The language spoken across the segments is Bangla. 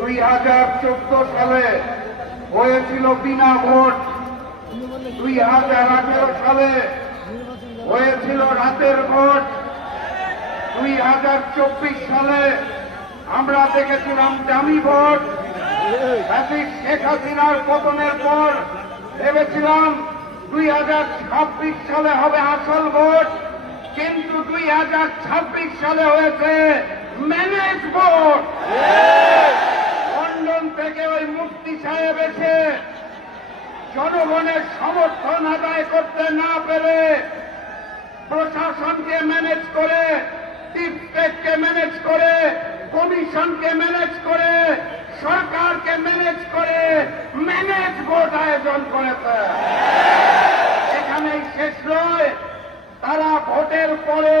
2014 সালে হয়েছিল বিনা ভোট, 2018 সালে হয়েছিল রাতের ভোট, 2024 সালে আমরা দেখেছিলাম দামি ভোট। শেখ হাসিনার পতনের পর ভেবেছিলাম 2026 সালে হবে আসল ভোট, কিন্তু 2026 সালে হয়েছে ম্যানেজ ভোট। লন্ডন থেকে ওই মুফতি সাহেব এসে জনগণের সমর্থন আদায় করতে না পেরে প্রশাসনকে ম্যানেজ করে, টিপটেককে ম্যানেজ করে, কমিশনকে ম্যানেজ করে, সরকারকে ম্যানেজ করে ম্যানেজ ভোট আয়োজন করেছে। এখানেই শেষ নয়, তারা ভোটের পরে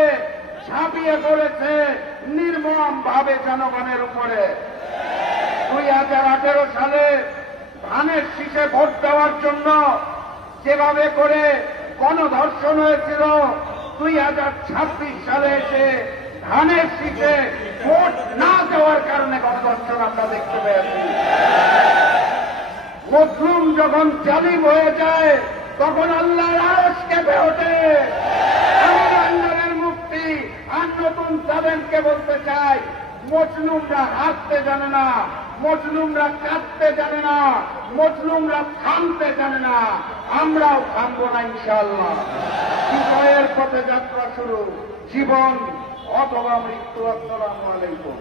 ঝাঁপিয়ে পড়েছে নির্মম ভাবে জনগণের উপরে। 2018 সালে ধানের শীষে ভোট দেওয়ার জন্য যেভাবে করে গণধর্ষণ হয়েছিল, 2026 সালে এসে ধানের শীষে ভোট না দেওয়ার কারণে গণধর্ষণ আমরা দেখতে পেয়েছি। মজলুম যখন জালিম হয়ে যায় তখন আল্লাহর আরশ কেঁপে ওঠে। আমি লন্ডনের মুফতি আর নতুন তাদেরকে বলতে চাই, মজলুমরা হাসতে জানে না, মজলুমরা কাঁদতে জানে না, মজলুমরা থামতে জানে না। আমরাও থামবো না ইনশাআল্লাহ। বিজয়ের পথে যাত্রা শুরু, জীবন অথবা মৃত্যু। আসসালামু আলাইকুম।